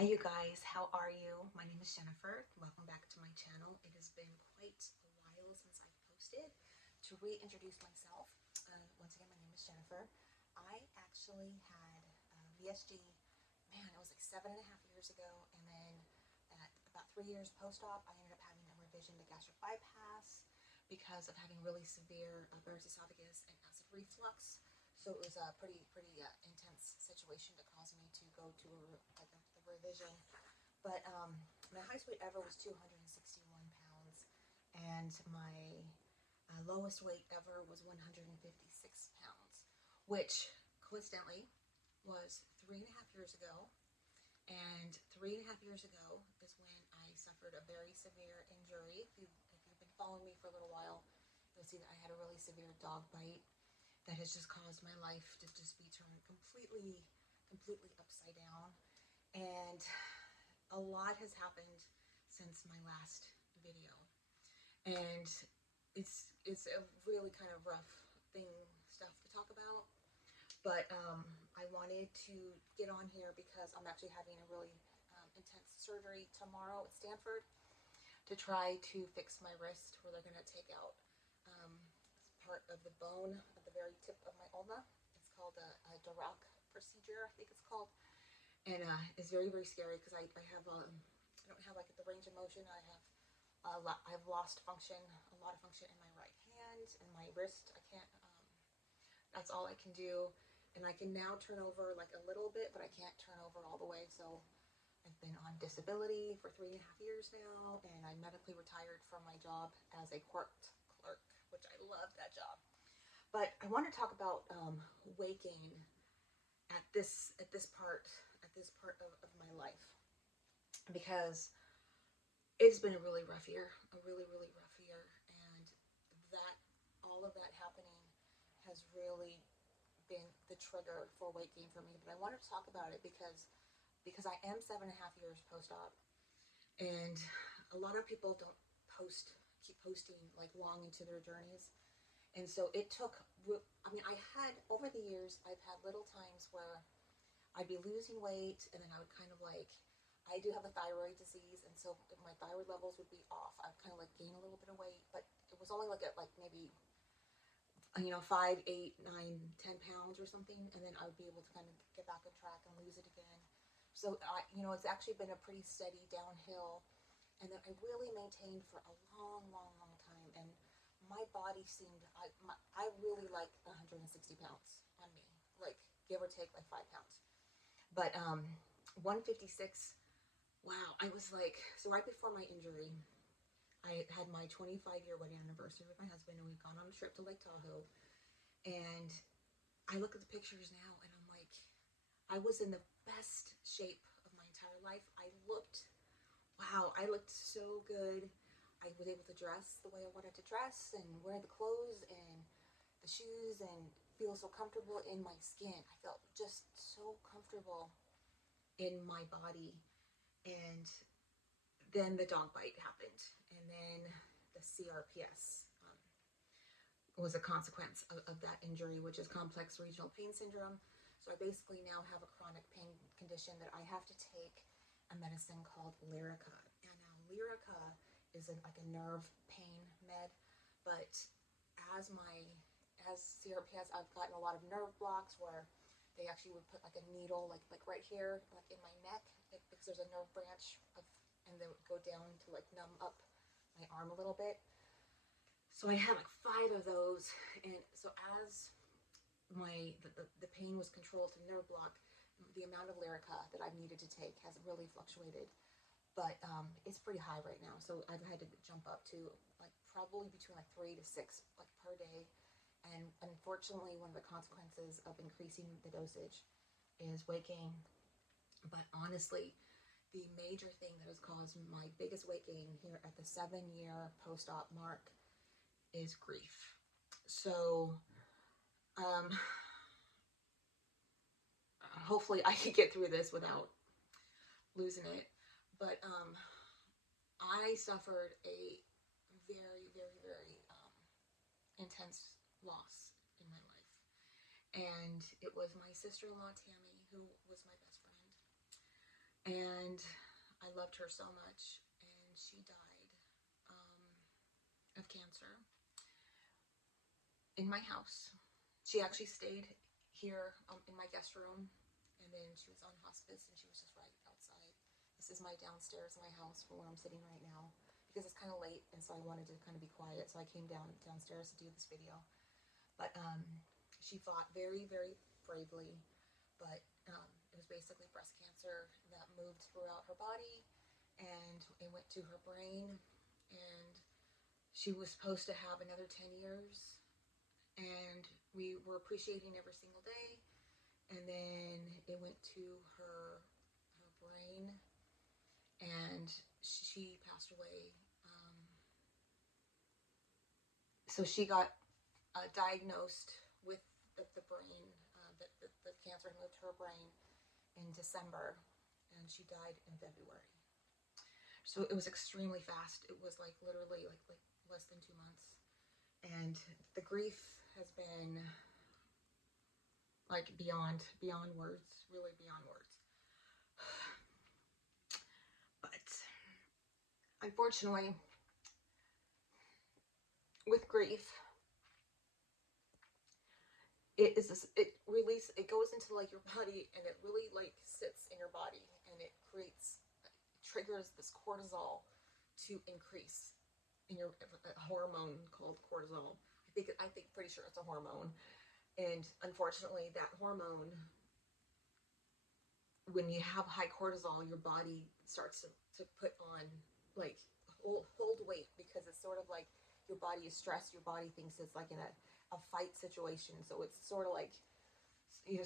Hi you guys, how are you? My name is Jennifer. Welcome back to my channel. It has been quite a while since I've posted. To reintroduce myself, once again, my name is Jennifer. I actually had VSG, man, it was like 7.5 years ago, and then at about 3 years post-op, I ended up having a revision to gastric bypass because of having really severe Barrett's esophagus and acid reflux. So it was a pretty intense situation to cause me to go to a revision. But my highest weight ever was 261 pounds, and my lowest weight ever was 156 pounds, which coincidentally was 3.5 years ago. And 3.5 years ago is when I suffered a very severe injury. If you've been following me for a little while, you'll see that I had a really severe dog bite that has just caused my life to just be turned completely upside down. And a lot has happened since my last video, and it's a really kind of rough stuff to talk about. But I wanted to get on here because I'm actually having a really intense surgery tomorrow at Stanford to try to fix my wrist, where they're going to take out part of the bone at the very tip of my ulna. It's called a Dirac procedure, I think it's called. And it's very scary because I don't have like the range of motion. I've lost function, a lot of function in my right hand and my wrist. I can't, that's all I can do. And I can now turn over like a little bit, but I can't turn over all the way. So I've been on disability for 3.5 years now, and I medically retired from my job as a court clerk, which I love that job. But I want to talk about weight gain at this part of my life, because it's been a really rough year, and that all of that happening has really been the trigger for weight gain for me. But I wanted to talk about it because I am 7.5 years post-op, and a lot of people don't keep posting like long into their journeys. And so it took, I had, over the years, I've had little times where I'd be losing weight, and then I would kind of like, I do have a thyroid disease, and so my thyroid levels would be off. I'd kind of like gain a little bit of weight, but it was only like at like maybe 5, 8, 9, 10 pounds or something, and then I would be able to kind of get back on track and lose it again. So it's actually been a pretty steady downhill, and then I really maintained for a long time, and my body seemed, I really like 160 pounds on me, like give or take like 5 pounds. But 156, wow, I was like, so right before my injury, I had my 25-year wedding anniversary with my husband, and we'd gone on a trip to Lake Tahoe. And I look at the pictures now, and I'm like, I was in the best shape of my entire life. I looked so good. I was able to dress the way I wanted to dress, and wear the clothes and the shoes, and feel so comfortable in my skin. I felt just so comfortable in my body. And then the dog bite happened, and then the CRPS was a consequence of that injury, which is complex regional pain syndrome. So I basically now have a chronic pain condition that I have to take a medicine called Lyrica. And now Lyrica is like a nerve pain med, but as CRPS, I've gotten a lot of nerve blocks where they actually would put like a needle like right here, like in my neck, because there's a nerve branch and they would go down to like numb up my arm a little bit. So I had like 5 of those, and so as the pain was controlled to nerve block, the amount of Lyrica that I've needed to take has really fluctuated, but it's pretty high right now. So I've had to jump up to like probably between like 3 to 6 like per day. And unfortunately, one of the consequences of increasing the dosage is weight gain. But honestly, the major thing that has caused my biggest weight gain here at the 7-year post-op mark is grief. So hopefully I can get through this without losing it. But I suffered a very intense loss in my life, and it was my sister-in-law Tammy, who was my best friend. And loved her so much, and she died of cancer in my house. She actually stayed here in my guest room, and then she was on hospice, and she was just right outside. This is my downstairs in my house from where I'm sitting right now, because it's kind of late, and so I wanted to kind of be quiet, so I came downstairs to do this video. But she fought very, very bravely, but it was basically breast cancer that moved throughout her body, and it went to her brain, and she was supposed to have another 10 years, and we were appreciating every single day, and then it went to her brain, and she passed away. So she got diagnosed with the brain, the cancer moved to her brain in December, and she died in February. So it was extremely fast. It was like literally like less than 2 months, and the grief has been like beyond words, really beyond words. But unfortunately, with grief, it goes into like your body, and it really like sits in your body, and it triggers this cortisol to increase in your hormone called cortisol. I think pretty sure it's a hormone. And unfortunately, that hormone, when you have high cortisol, your body starts to put on, like, hold weight, because it's sort of like your body is stressed. Your body thinks it's like in a fight situation. So it's sort of like,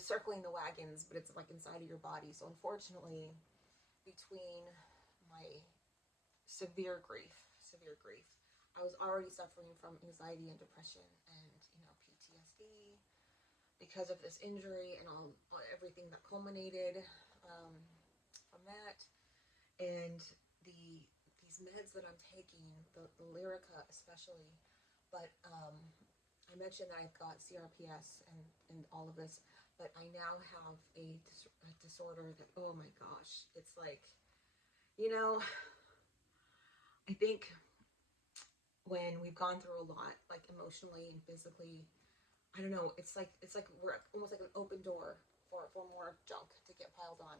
circling the wagons, but it's like inside of your body. So unfortunately, between my severe grief, I was already suffering from anxiety and depression, and PTSD because of this injury, and everything that culminated from that, and these meds that I'm taking, the Lyrica especially. But I mentioned that I've got CRPS and all of this, but I now have a disorder that, oh my gosh, it's like, I think when we've gone through a lot, like emotionally and physically, I don't know, it's like we're almost like an open door for more junk to get piled on.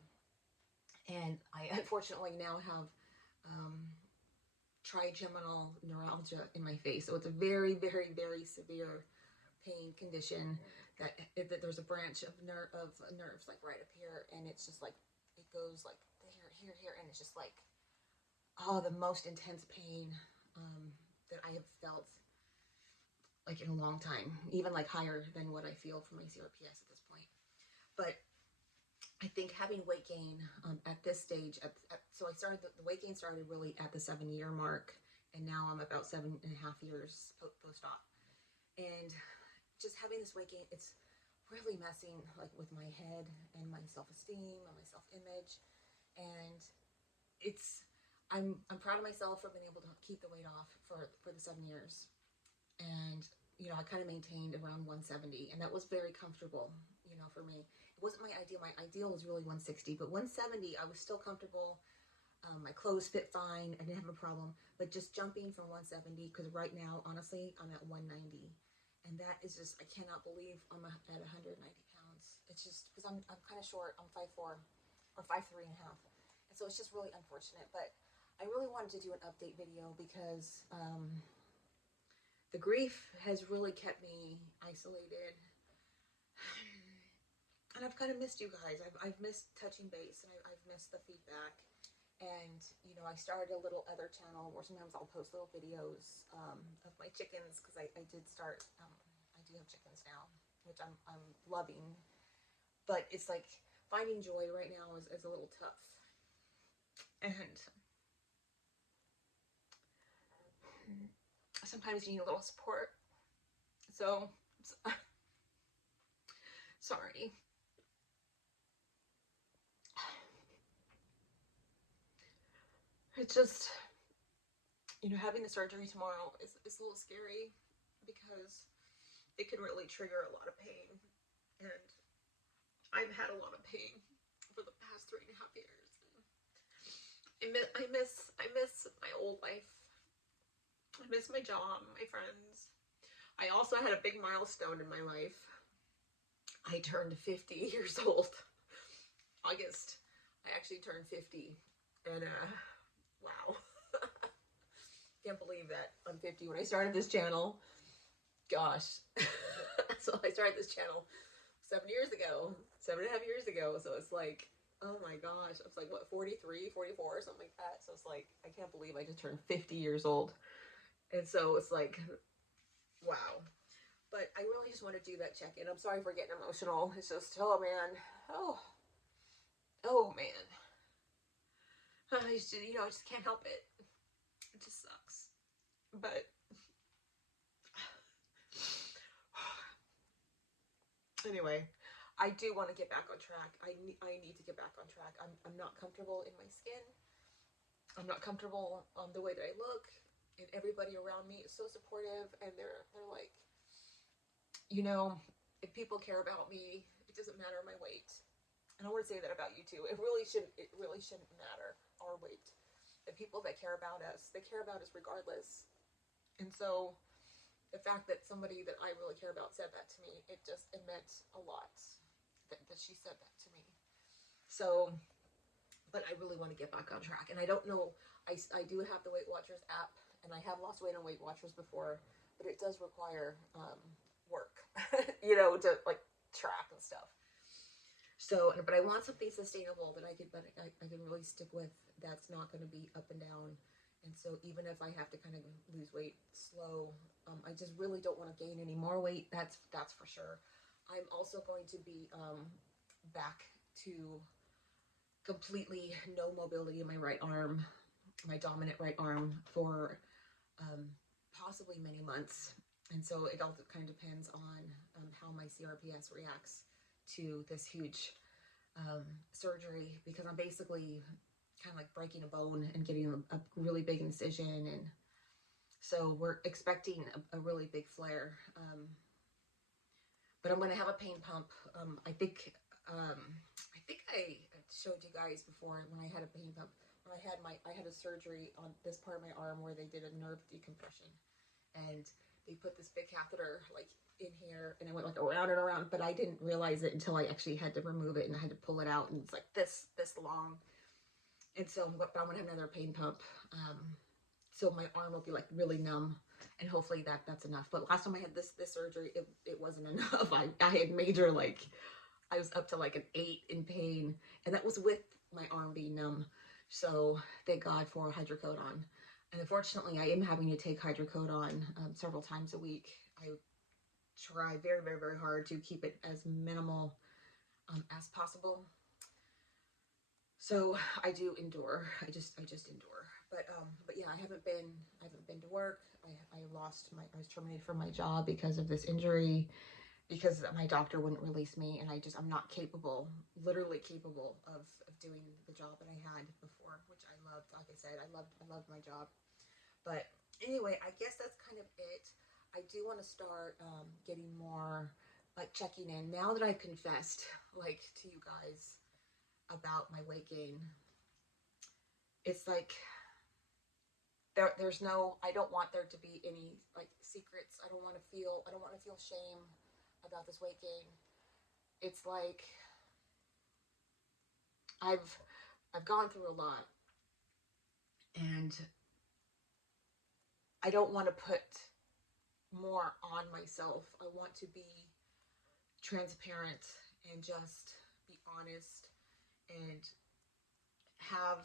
And I unfortunately now have trigeminal neuralgia in my face. So it's a very, very, very severe pain condition that there's a branch of nerves like right up here, and it's just like, it goes like here, and it's just like, the most intense pain that I have felt like in a long time, even like higher than what I feel from my CRPS at this point. But I think having weight gain at this stage, so I started, the weight gain started really at the 7-year mark, and now I'm about 7.5 years post-op. And just having this weight gain, it's really messing like with my head and my self-esteem and my self-image. And I'm proud of myself for being able to keep the weight off for the 7 years. And, I kind of maintained around 170, and that was very comfortable, for me. It wasn't my ideal. My ideal was really 160, but 170, I was still comfortable. My clothes fit fine. I didn't have a problem. But just jumping from 170, because right now, honestly, I'm at 190. And that is just, I cannot believe I'm at 190 pounds. It's just, because I'm kind of short. I'm 5'4", or 5'3.5". And so it's just really unfortunate. But I really wanted to do an update video, because the grief has really kept me isolated. And I've kind of missed you guys. I've missed touching base, and I've missed the feedback. And, I started a little other channel where sometimes I'll post little videos of my chickens, because I did start, I do have chickens now, which I'm loving. But it's like, finding joy right now is a little tough. And sometimes you need a little support. So, sorry. It's just, having the surgery tomorrow is a little scary, because it can really trigger a lot of pain. And I've had a lot of pain for the past 3.5 years. I miss my old life. I miss my job, my friends. I also had a big milestone in my life. I turned 50 years old. August. I actually turned 50. And wow. Can't believe that I'm 50. When I started this channel, gosh. So I started this channel 7 years ago, 7.5 years ago. So it's like, oh my gosh. I was like, what, 43, 44, something like that. So it's like, I can't believe I just turned 50 years old. And so it's like, wow. But I really just want to do that check-in. I'm sorry for getting emotional. It's just, oh man. Oh man. I just can't help it. It just sucks. But anyway, I do want to get back on track. I need to get back on track. I'm not comfortable in my skin. I'm not comfortable the way that I look, and everybody around me is so supportive, and they're like, if people care about me, it doesn't matter my weight. And I want to say that about you too. It really shouldn't matter our weight. The people that care about us, they care about us regardless. And so the fact that somebody that I really care about said that to me, it meant a lot that she said that to me. So, but I really want to get back on track. And I don't know, I do have the Weight Watchers app, and I have lost weight on Weight Watchers before, but it does require work, to like track and stuff. So, but I want something sustainable that I can really stick with. That's not going to be up and down. And so even if I have to kind of lose weight slow, I just really don't want to gain any more weight. That's for sure. I'm also going to be back to completely no mobility in my right arm, my dominant right arm, for possibly many months. And so it all kind of depends on how my CRPS reacts to this huge surgery, because I'm basically kind of like breaking a bone and getting a really big incision. And so we're expecting a really big flare. But I'm going to have a pain pump. I think I showed you guys before when I had a pain pump. When I had a surgery on this part of my arm where they did a nerve decompression, and they put this big catheter like in here, and I went like around and around, but I didn't realize it until I actually had to remove it, and I had to pull it out, and it's like this long. And so I'm going to have another pain pump. So my arm will be like really numb, and hopefully that's enough. But last time I had this surgery, it wasn't enough. I had major, like, I was up to like an 8 in pain, and that was with my arm being numb. So thank God for hydrocodone. And unfortunately, I am having to take hydrocodone several times a week. I try very, very, very hard to keep it as minimal as possible. So I do endure. I just endure. But yeah, I haven't been to work. I was terminated from my job because of this injury, because my doctor wouldn't release me, and I'm not capable, literally capable of doing the job that I had before, which I loved. Like I said, I loved my job. But anyway, I guess that's kind of it. I do want to start getting more, like, checking in now that I've confessed, like, to you guys about my weight gain. It's like there's no, I don't want there to be any like secrets. I don't want to feel shame about this weight gain. It's like I've gone through a lot, and I don't want to put more on myself. I want to be transparent and just be honest and have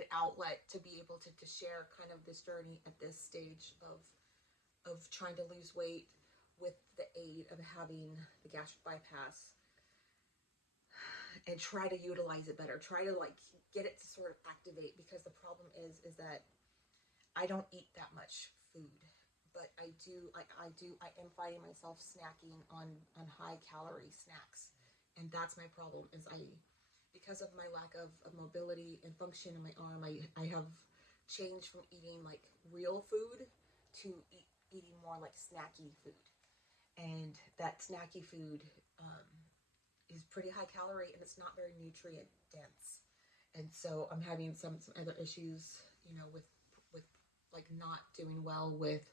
an outlet to be able to share kind of this journey at this stage of trying to lose weight with the aid of having the gastric bypass, and try to utilize it better, try to like get it to sort of activate, because the problem is that I don't eat that much food, but I am finding myself snacking on high calorie snacks. And that's my problem, is because of my lack of mobility and function in my arm, I have changed from eating like real food to eating more like snacky food. And that snacky food is pretty high calorie, and it's not very nutrient dense. And so I'm having some other issues, you know, with like not doing well with,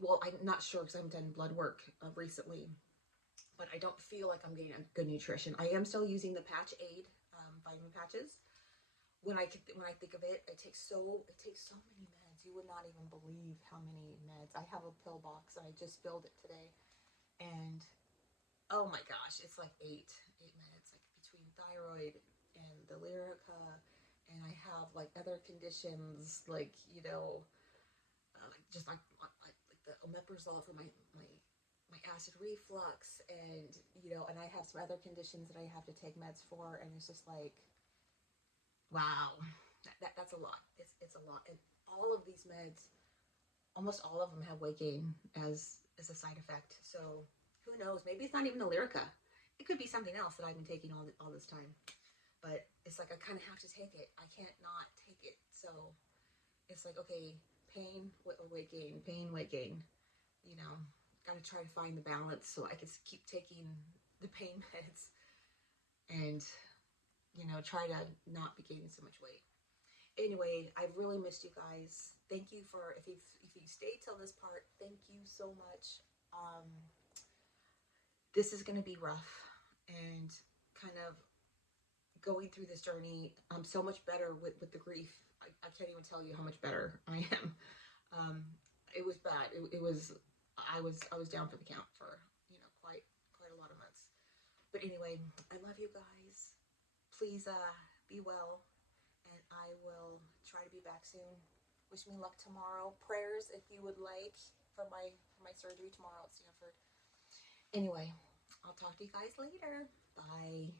well, I'm not sure because I haven't done blood work recently, but I don't feel like I'm getting a good nutrition. I am still using the Patch Aid vitamin patches. When I think of it, it takes so many meds. You would not even believe how many meds. I have a pill box and I just filled it today, and oh my gosh, it's like eight meds, like between thyroid and the Lyrica, and I have like other conditions, like like just like the omeprazole for my acid reflux, and and I have some other conditions that I have to take meds for, and it's just like, wow, that's a lot. It's a lot, and all of these meds, almost all of them have weight gain as a side effect. So who knows? Maybe it's not even the Lyrica. It could be something else that I've been taking all this time. But it's like I kind of have to take it. I can't not take it. So it's like, okay, pain, weight gain, pain, weight gain. You know, got to try to find the balance so I can keep taking the pain meds and, try to not be gaining so much weight. Anyway, I've really missed you guys. Thank you for, if you stayed till this part, thank you so much. This is going to be rough, and kind of going through this journey. I'm so much better with the grief. I can't even tell you how much better I am. It was bad. It was, I was down for the count for, quite a lot of months. But anyway, I love you guys. Please be well, and I will try to be back soon. Wish me luck tomorrow. Prayers if you would like for my surgery tomorrow at Stanford. Anyway, I'll talk to you guys later. Bye.